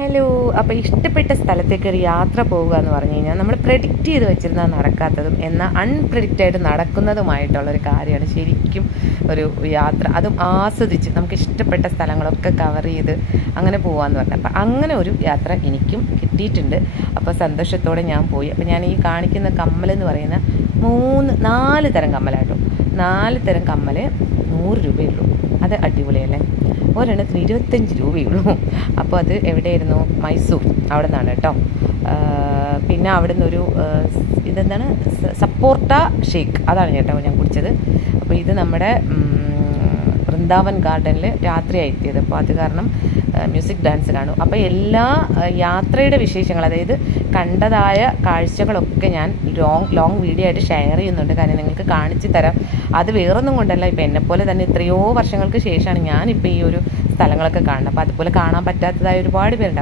Hello. അപ്പോൾ ഇഷ്ടപ്പെട്ട സ്ഥലത്തേക്ക് ഒരു യാത്ര പോവുക എന്ന് പറഞ്ഞു കഴിഞ്ഞാൽ നമ്മൾ പ്രെഡിക്റ്റ് ചെയ്ത് വെച്ചിരുന്നാൽ നടക്കാത്തതും എന്നാൽ അൺപ്രെഡിക്റ്റായിട്ട് നടക്കുന്നതുമായിട്ടുള്ളൊരു കാര്യമാണ് ശരിക്കും ഒരു യാത്ര. അതും ആസ്വദിച്ച് നമുക്ക് ഇഷ്ടപ്പെട്ട സ്ഥലങ്ങളൊക്കെ കവർ ചെയ്ത് അങ്ങനെ പോകാമെന്ന് പറഞ്ഞാൽ അപ്പം അങ്ങനെ ഒരു യാത്ര എനിക്കും കിട്ടിയിട്ടുണ്ട്. അപ്പോൾ സന്തോഷത്തോടെ ഞാൻ പോയി. അപ്പോൾ ഞാൻ ഈ കാണിക്കുന്ന കമ്മലെന്ന് പറയുന്ന 4 തരം കമ്മലാട്ടോ. 4 തരം കമ്മൽ 100 രൂപയുള്ളൂ. അത് അടിപൊളിയല്ലേ? ഒരെണ്ണത്തിന് 25 രൂപയുള്ളൂ. അപ്പോൾ അത് എവിടെയായിരുന്നു? മൈസൂർ അവിടെ നിന്നാണ് കേട്ടോ. പിന്നെ അവിടെ നിന്നൊരു ഇതെന്താണ് സപ്പോർട്ട ഷേക്ക്, അതാണ് കേട്ടോ ഞാൻ കുടിച്ചത്. അപ്പോൾ ഇത് നമ്മുടെ വൃന്ദാവൻ ഗാർഡനിൽ രാത്രിയായി എത്തിയത്. അപ്പോൾ അത് കാരണം മ്യൂസിക് ഡാൻസ് കാണും. അപ്പോൾ എല്ലാ യാത്രയുടെ വിശേഷങ്ങൾ, അതായത് കണ്ടതായ കാഴ്ചകളൊക്കെ ഞാൻ ലോങ് വീഡിയോ ആയിട്ട് ഷെയർ ചെയ്യുന്നുണ്ട്. കാരണം നിങ്ങൾക്ക് കാണിച്ചു തരാം. അത് വേറൊന്നും കൊണ്ടല്ല, ഇപ്പോൾ എന്നെപ്പോലെ തന്നെ എത്രയോ വർഷങ്ങൾക്ക് ശേഷമാണ് ഞാനിപ്പോൾ ഈ ഒരു സ്ഥലങ്ങളൊക്കെ കാണുന്നത്. അപ്പോൾ അതുപോലെ കാണാൻ പറ്റാത്തതായ ഒരുപാട് പേരുണ്ടാവും.